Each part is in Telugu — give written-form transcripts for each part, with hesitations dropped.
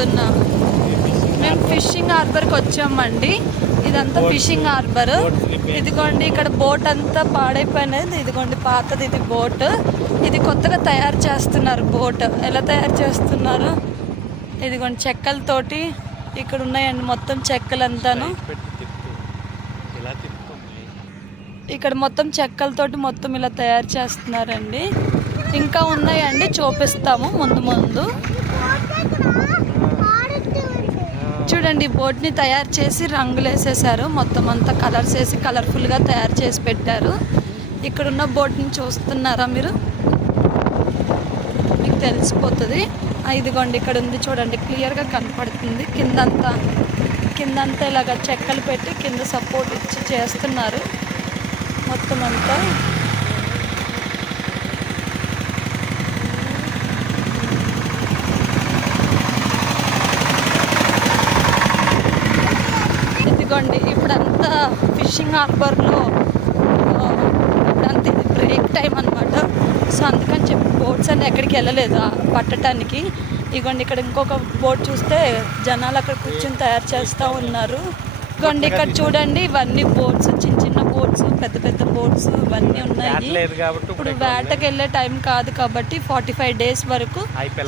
చెప్తున్నా. మేము ఫిషింగ్ హార్బర్కి వచ్చామండి. ఇదంతా ఫిషింగ్ హార్బర్. ఇదిగోండి ఇక్కడ బోట్ అంతా పాడైపోయినది. ఇదిగోండి పాతది ఇది బోట్. ఇది కొత్తగా తయారు చేస్తున్నారు బోట్. ఎలా తయారు చేస్తున్నారు? ఇదిగోండి చెక్కలతోటి ఇక్కడ ఉన్నాయండి మొత్తం చెక్కలంతాను. ఇక్కడ మొత్తం చెక్కలతోటి మొత్తం ఇలా తయారు చేస్తున్నారండి. ఇంకా ఉన్నాయండి, చూపిస్తాము ముందు ముందు. చూడండి బోట్ని తయారు చేసి రంగులు వేసేసారు. మొత్తం అంతా కలర్స్ వేసి కలర్ఫుల్గా తయారు చేసి పెట్టారు. ఇక్కడున్న బోట్ని చూస్తున్నారా మీరు? మీకు తెలిసిపోతుంది. ఇదిగోండి ఇక్కడ ఉంది చూడండి, క్లియర్గా కనపడుతుంది. కిందంతా ఇలాగ చెక్కలు పెట్టి కింద సపోర్ట్ ఇచ్చి చేస్తున్నారు మొత్తం అంతా. ఇదిగోండి ఇప్పుడంతా ఫిషింగ్ హార్బర్లో ఇప్పుడంతా ఇది బ్రేక్ టైం అనమాట. సో అందుకని చెప్పి బోట్స్ అన్నీ ఎక్కడికి వెళ్ళలేదు పట్టడానికి. ఇదిగోండి ఇక్కడ ఇంకొక బోట్ చూస్తే జనాలు అక్కడ కూర్చొని తయారు చేస్తూ ఉన్నారు. ఇదిగోండి ఇక్కడ చూడండి ఇవన్నీ బోట్స్, చిన్న చిన్న బోట్స్, పెద్ద పెద్ద బోట్స్ ఇవన్నీ ఉన్నాయి. ఇప్పుడు వేటకి వెళ్ళే టైం కాదు కాబట్టి 45 days వరకు.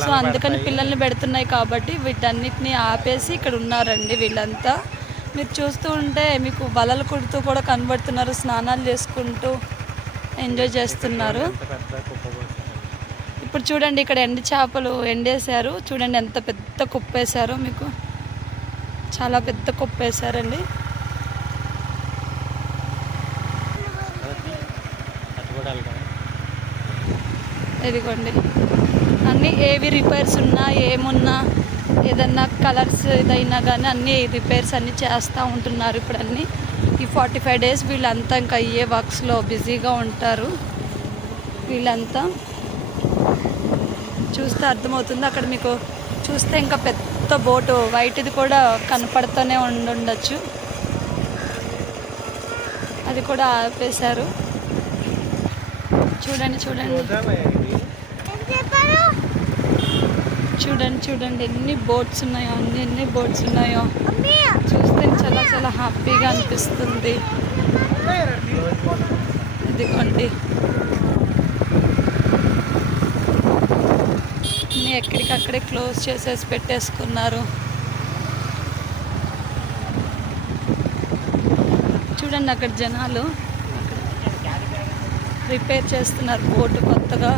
సో అందుకని పిల్లల్ని పెడుతున్నాయి కాబట్టి వీటన్నిటిని ఆపేసి ఇక్కడ ఉన్నారండి వీళ్ళంతా. మీరు చూస్తూ ఉంటే మీకు వలలు కుడుతూ కూడా కనబడుతున్నారు, స్నానాలు చేసుకుంటూ ఎంజాయ్ చేస్తున్నారు. ఇప్పుడు చూడండి ఇక్కడ ఎండి చేపలు ఎండేశారు. చూడండి ఎంత పెద్ద కుప్పేశారో, మీకు చాలా పెద్ద కుప్పేశారండి. ఇదిగోండి అన్నీ ఏవి రిపేర్స్ ఉన్నా ఏమున్నా ఏదన్నా కలర్స్ ఏదైనా కానీ అన్నీ రిపేర్స్ అన్నీ చేస్తూ ఉంటున్నారు. ఇప్పుడు అన్నీ ఈ 45 days వీళ్ళంతా ఇంకా అయ్యే వర్క్స్లో బిజీగా ఉంటారు. వీళ్ళంతా చూస్తే అర్థమవుతుంది. అక్కడ మీకు చూస్తే ఇంకా పెద్ద బోటు వైట్ది కూడా కనపడుతూనే ఉండొచ్చు. అది కూడా ఆపేశారు. చూడండి చూడండి చూడండి చూడండి ఎన్ని బోట్స్ ఉన్నాయో, ఎన్ని బోట్స్ ఉన్నాయో చూస్తే చాలా చాలా హ్యాపీగా అనిపిస్తుంది. ఇదిగోండి అన్నీ ఎక్కడికక్కడే క్లోజ్ చేసేసి పెట్టేసుకున్నారు. చూడండి అక్కడ జనాలు రిపేర్ చేస్తున్నారు బోటు కొత్తగా.